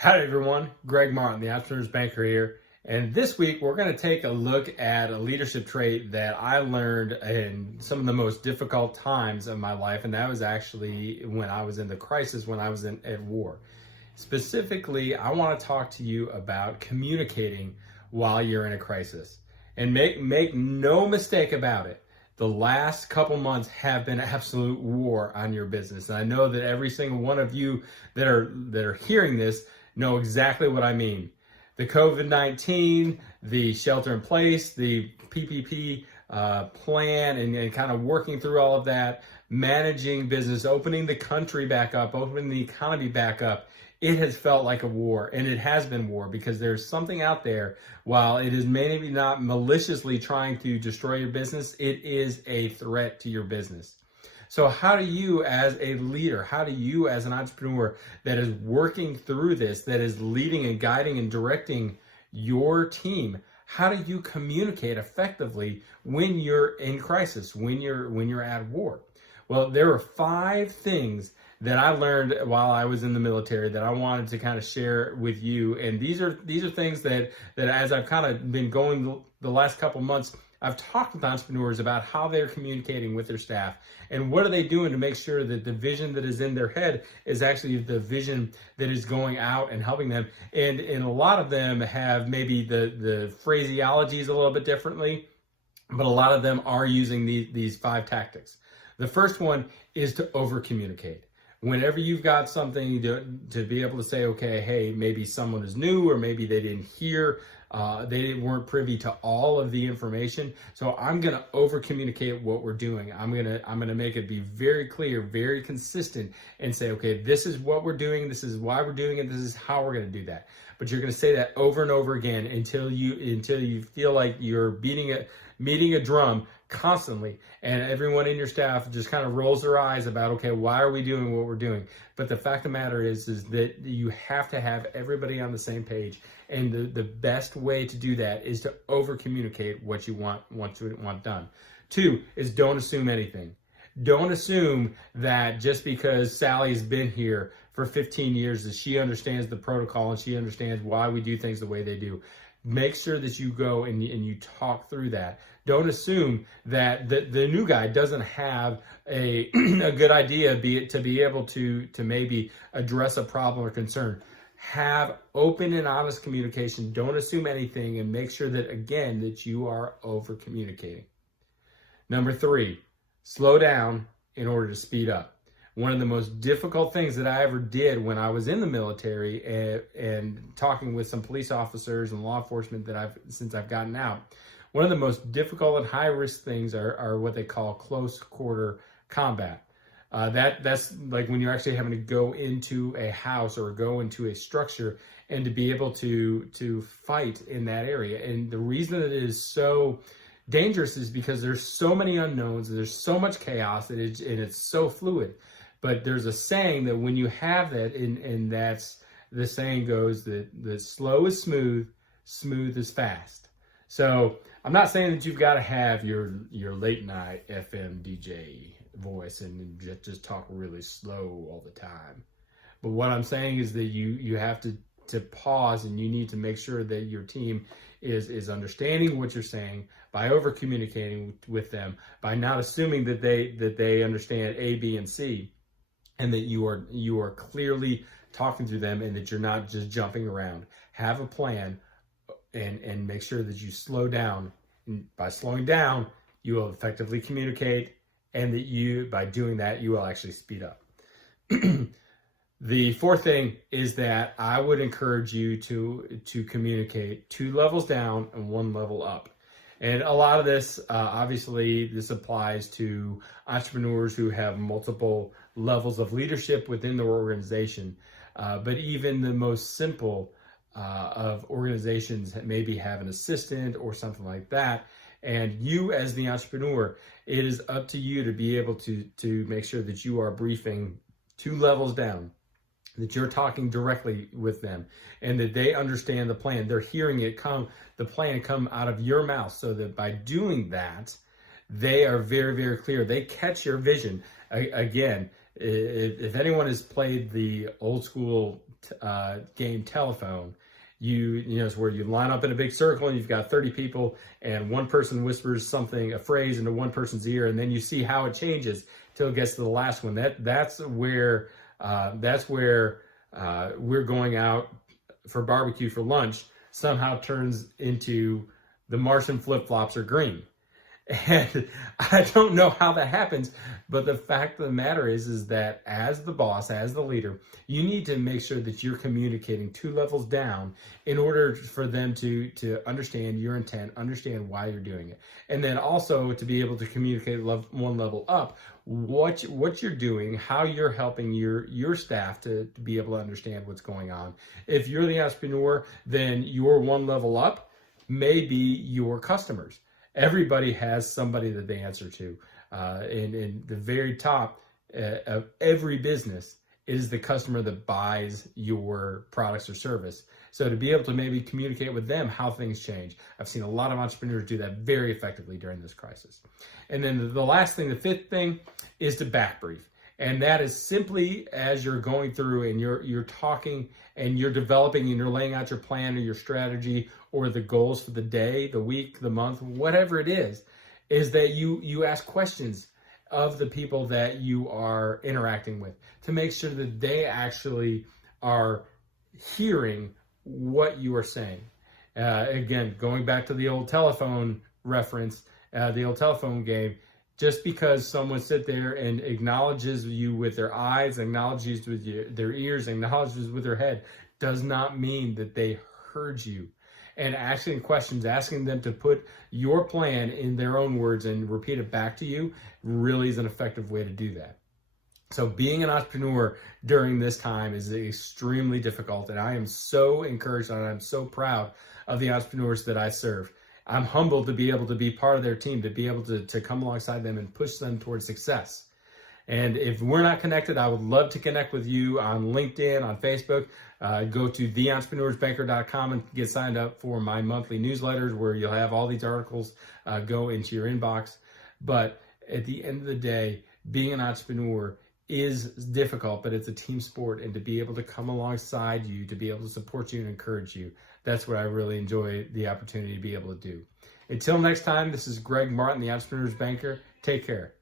Howdy everyone, Greg Martin, the Entrepreneur's Banker here. And this week we're going to take a look at a leadership trait that I learned in some of the most difficult times of my life. And that was actually when I was in the crisis, when I was at war. Specifically, I want to talk to you about communicating while you're in a crisis. And make no mistake about it. The last couple months have been absolute war on your business. And I know that every single one of you that are hearing this know exactly what I mean. The COVID-19, the shelter in place, the PPP plan, and kind of working through all of that, managing business, opening the country back up, opening the economy back up. It has felt like a war, and it has been war because there's something out there. While it is maybe not maliciously trying to destroy your business, it is a threat to your business. So how do you as a leader, how do you as an entrepreneur that is working through this, that is leading and guiding and directing your team, how do you communicate effectively when you're in crisis, when you're at war? Well, there are 5 things that I learned while I was in the military that I wanted to kind of share with you. And these are things that as I've kind of been going the last couple months, I've talked with entrepreneurs about how they're communicating with their staff and what are they doing to make sure that the vision that is in their head is actually the vision that is going out and helping them. And a lot of them have maybe the phraseologies a little bit differently, but a lot of them are using these 5 tactics. The first one is to over communicate. Whenever you've got something to be able to say, okay, hey, maybe someone is new or maybe they didn't hear, they weren't privy to all of the information. So I'm going to over communicate what we're doing. I'm going to make it be very clear, very consistent and say, okay, this is what we're doing. This is why we're doing it. This is how we're going to do that. But you're going to say that over and over again until you feel like you're beating a drum constantly, and everyone in your staff just kind of rolls their eyes about, okay, why are we doing what we're doing? But the fact of the matter is that you have to have everybody on the same page, and the best way to do that is to over communicate what you want done. 2 is don't assume anything. Don't assume that just because Sally's been here for 15 years that she understands the protocol and she understands why we do things the way they do. Make sure that you go and you talk through that. Don't assume that the new guy doesn't have a good idea to be able to maybe address a problem or concern. Have open and honest communication. Don't assume anything, and make sure that, again, that you are over communicating. Number 3, slow down in order to speed up. One of the most difficult things that I ever did when I was in the military and talking with some police officers and law enforcement since I've gotten out, one of the most difficult and high risk things are what they call close quarter combat. That's like when you're actually having to go into a house or go into a structure and to be able to fight in that area. And the reason that it is so dangerous is because there's so many unknowns, there's so much chaos, and it's so fluid. But there's a saying that when you have that, and that's the saying goes that slow is smooth, smooth is fast. So I'm not saying that you've got to have your late night FM DJ voice and just talk really slow all the time. But what I'm saying is that you have to pause, and you need to make sure that your team is understanding what you're saying by over communicating with them, by not assuming that they understand A, B, and C, and that you are clearly talking to them, and that you're not just jumping around. Have a plan, and make sure that you slow down. And by slowing down, you will effectively communicate, and that by doing that, you will actually speed up. The 4th thing is that I would encourage you to communicate 2 levels down and 1 level up. And a lot of this, obviously, this applies to entrepreneurs who have multiple levels of leadership within their organization. But even the most simple of organizations maybe have an assistant or something like that. And you as the entrepreneur, it is up to you to be able to make sure that you are briefing 2 levels down, that you're talking directly with them, and that they understand the plan. They're hearing the plan come out of your mouth, so that by doing that, they are very, very clear. They catch your vision. Again, if anyone has played the old school game Telephone. It's where you line up in a big circle and you've got 30 people and one person whispers something, a phrase into one person's ear, and then you see how it changes till it gets to the last one. That's where we're going out for barbecue for lunch somehow turns into the Martian flip-flops are green. And I don't know how that happens, but the fact of the matter is that as the boss, as the leader, you need to make sure that you're communicating 2 levels down in order for them to understand your intent, understand why you're doing it. And then also to be able to communicate 1 level up what you're doing, how you're helping your staff to be able to understand what's going on. If you're the entrepreneur, then your 1 level up may be your customers. Everybody has somebody that they answer to. In the very top of every business is the customer that buys your products or service. So to be able to maybe communicate with them how things change. I've seen a lot of entrepreneurs do that very effectively during this crisis. And then the last thing, the 5th thing, is to back brief. And that is simply as you're going through and you're talking and you're developing and you're laying out your plan or your strategy or the goals for the day, the week, the month, whatever it is that you ask questions of the people that you are interacting with to make sure that they actually are hearing what you are saying. Again, going back to the old telephone reference, the old telephone game, just because someone sit there and acknowledges you with their eyes, acknowledges with their ears, acknowledges with their head, does not mean that they heard you. And asking questions, asking them to put your plan in their own words and repeat it back to you really is an effective way to do that. So being an entrepreneur during this time is extremely difficult, and I am so encouraged and I'm so proud of the entrepreneurs that I serve. I'm humbled to be able to be part of their team, to be able to come alongside them and push them towards success. And if we're not connected, I would love to connect with you on LinkedIn, on Facebook. Go to theentrepreneurbanker.com and get signed up for my monthly newsletters where you'll have all these articles go into your inbox. But at the end of the day, being an entrepreneur is difficult, but it's a team sport. And to be able to come alongside you, to be able to support you and encourage you, that's what I really enjoy the opportunity to be able to do. Until next time, this is Greg Martin, the Entrepreneur's Banker. Take care.